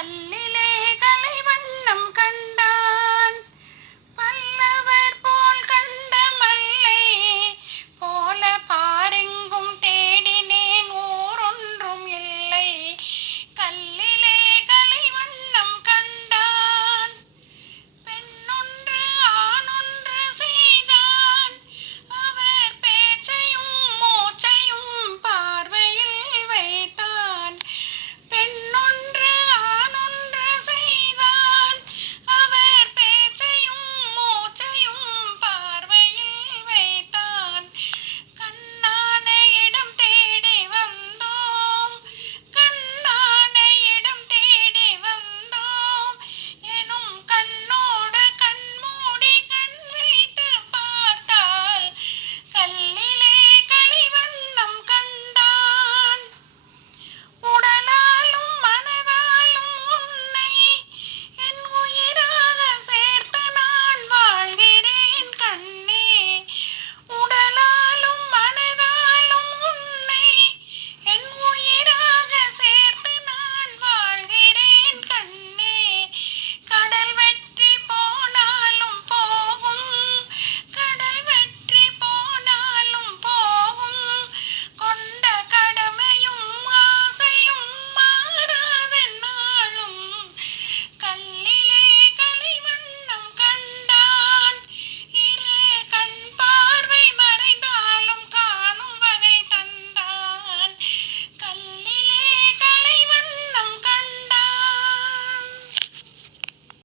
salí